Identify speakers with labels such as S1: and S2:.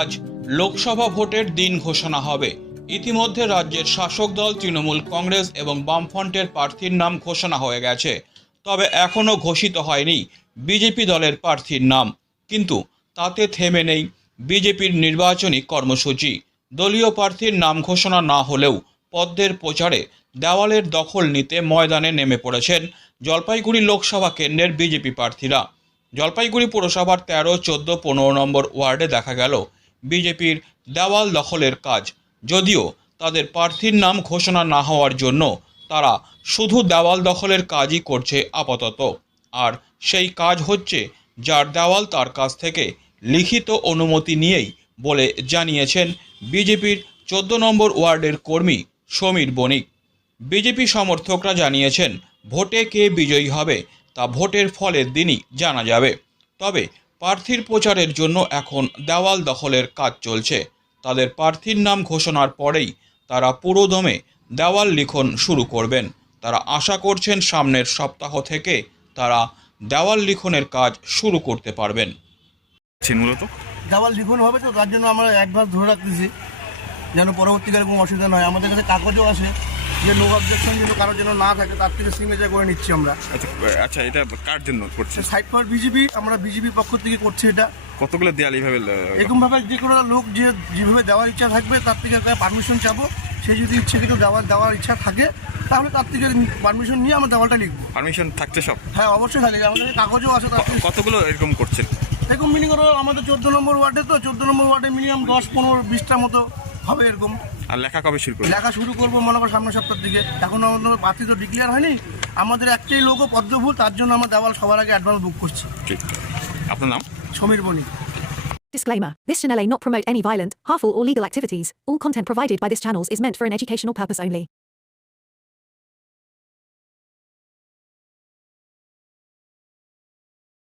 S1: আজ লোকসভা ভোটের দিন ঘোষণা হবে। ইতিমধ্যে রাজ্যের শাসক দল, তৃণমূল কংগ্রেস এবং বামফ্রন্টের প্রার্থীর নাম ঘোষণা হয়ে গেছে। তবে এখনও ঘোষিত হয়নি বিজেপি দলের প্রার্থীর নাম। কিন্তু তাতে থেমে নেই বিজেপির নির্বাচনী কর্মসূচি। দলীয় প্রার্থীর নাম ঘোষণা না হলেও পদ্মের প্রচারে দেওয়ালের দখল নিতে ময়দানে নেমে পড়েছেন জলপাইগুড়ি লোকসভা কেন্দ্রের বিজেপি প্রার্থীরা। জলপাইগুড়ি পুরসভার তেরো, চোদ্দ, পনেরো নম্বর ওয়ার্ডে দেখা গেল বিজেপির দেওয়াল দখলের কাজ। যদিও তাদের প্রার্থীর নাম ঘোষণা না হওয়ার জন্য তারা শুধু দেওয়াল দখলের কাজই করছে আপাতত। আর সেই কাজ হচ্ছে যার দেওয়াল তার কাছ থেকে লিখিত অনুমতি নিয়েই বলে জানিয়েছেন বিজেপির চোদ্দ নম্বর ওয়ার্ডের কর্মী সমীর বণিক। বিজেপি সমর্থকরা জানিয়েছেন, ভোটে কে বিজয়ী হবে তা ভোটের ফলের দিনই জানা যাবে। তবে প্রার্থীর প্রচারের জন্য এখন দেওয়াল দখলের কাজ চলছে। তাদের প্রার্থীর নাম ঘোষণার পরেই তারা পুরোদমে দেওয়াল লিখন শুরু করবেন। তারা আশা করছেন সামনের সপ্তাহ থেকে তারা দেওয়াল লিখনের কাজ শুরু করতে পারবেন।
S2: মূলত?
S3: দেওয়াল লিখন হবে তো তার জন্য আমরা অ্যাডভান্স ধরে রাখতেছি যেন পরবর্তীকালে কোনো অসুবিধা নয় আমাদের কাছে কাগজও আছে যে নো অবজেকশন যেন কারোর জন্য না থাকে তার থেকে সিগনেচার করে নিচ্ছি আমরা।
S2: আচ্ছা আচ্ছা এটা কার জন্য করছে
S3: সাইড ফর বিজেপি আমরা বিজেপি পক্ষ থেকে করছি এটা।
S2: কতগুলো দেয়াল এইভাবে
S3: এরকম ভাবে যে কোনো লোক যে যেভাবে দেওয়ার ইচ্ছা থাকবে তার থেকে পারমিশন চাবো। সে যদি ইচ্ছাকৃত দেওয়ার দেওয়ার ইচ্ছা থাকে তাহলে তার থেকে পারমিশন নিয়ে আমরা দেওয়ালটা লিখব।
S2: পারমিশন থাকছে সব?
S3: হ্যাঁ অবশ্যই থাকবে আমাদের কাগজও আছে তার থেকে
S2: কতগুলো এরকম করছেন?
S3: এরকম মিনিমাম আমাদের চোদ্দ নম্বর ওয়ার্ডে তো চোদ্দ নম্বর ওয়ার্ডে মিনিমাম দশ পনেরো বিশটা মতো হবে এরকম
S2: আর লেখা কবে শুরু করবেন
S3: লেখা শুরু করবো মনে করো সামনের সপ্তাহ দিকে এখন আমাদের প্রার্থী তো ডিক্লেয়ার হয়নি আমাদের একটাই লোকও পদ্মভূল তার জন্য আমরা দেওয়াল সবার আগে অ্যাডভান্স বুক করছি
S2: ঠিক আপনার নাম
S3: Samir Boni
S4: Disclaimer This channel may not promote any violent, harmful, or legal activities. All content provided by this channel is meant for an educational purpose only.